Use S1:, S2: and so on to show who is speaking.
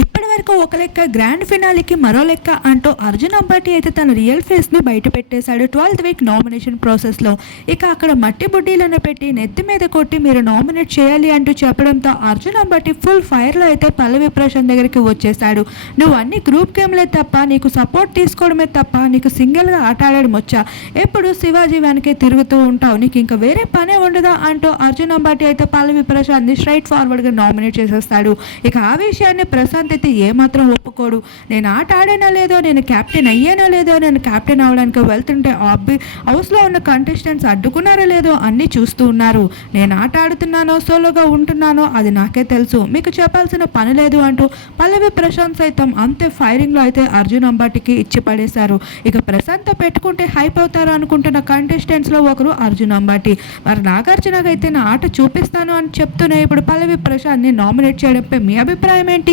S1: ఇప్పటి వరకు ఒక లెక్క గ్రాండ్ ఫినాలికి మరో లెక్క అంటూ అర్జున్ అంబాటి అయితే తన రియల్ ఫేస్ని బయట పెట్టేశాడు ట్వెల్త్ వీక్ నామినేషన్ ప్రాసెస్లో ఇక అక్కడ మట్టి బుడ్డీలను పెట్టి నెత్తి మీద కొట్టి మీరు నామినేట్ చేయాలి అంటూ చెప్పడంతో అర్జున్ అంబాటి ఫుల్ ఫైర్లో అయితే పల్లవి ప్రశాంత్ దగ్గరికి వచ్చేసాడు నువ్వు అన్ని గ్రూప్ గేమ్లే తప్ప నీకు సపోర్ట్ తీసుకోవడమే తప్ప నీకు సింగిల్గా ఆట ఆడడం వచ్చా ఎప్పుడు శివాజీ వెనకే తిరుగుతూ ఉంటావు నీకు ఇంకా వేరే పనే ఉండదా? అంటూ అర్జున్ అంబాటి అయితే పల్లవి ప్రశాంత్ని స్ట్రైట్ ఫార్వర్డ్గా నామినేట్ చేసేస్తాడు. ఇక ఆ విషయాన్ని ప్రశాంత్ అయితే ఏమాత్రం ఒప్పుకోడు. నేను ఆట ఆడానో లేదో నేను క్యాప్టెన్ అయ్యానో లేదో నేను క్యాప్టెన్ అవడానికి వెళ్తుంటే అబ్బి హౌస్లో ఉన్న కంటెస్టెంట్స్ అడ్డుకున్నారో లేదో అన్నీ చూస్తూ ఉన్నారు. నేను ఆట ఆడుతున్నానో సోలోగా ఉంటున్నానో అది నాకే తెలుసు. మీకు చెప్పాల్సిన పని లేదు అంటూ పల్లవి ప్రశాంత్ సైతం అంతే ఫైరింగ్లో అయితే అర్జున్ అంబాటికి ఇచ్చి పడేశారు. ఇక ప్రశాంత్ పెట్టుకుంటే హైప్ అవుతారు అనుకుంటున్న కంటెస్టెంట్స్లో ఒకరు అర్జున్ అంబాటి. మరి నాగార్జునకైతే అయితే నా ఆట చూపిస్తాను అని చెప్తూనే ఇప్పుడు పల్లవి ప్రశాంత్ని నామినేట్ చేయడంపై మీ అభిప్రాయం ఏంటి?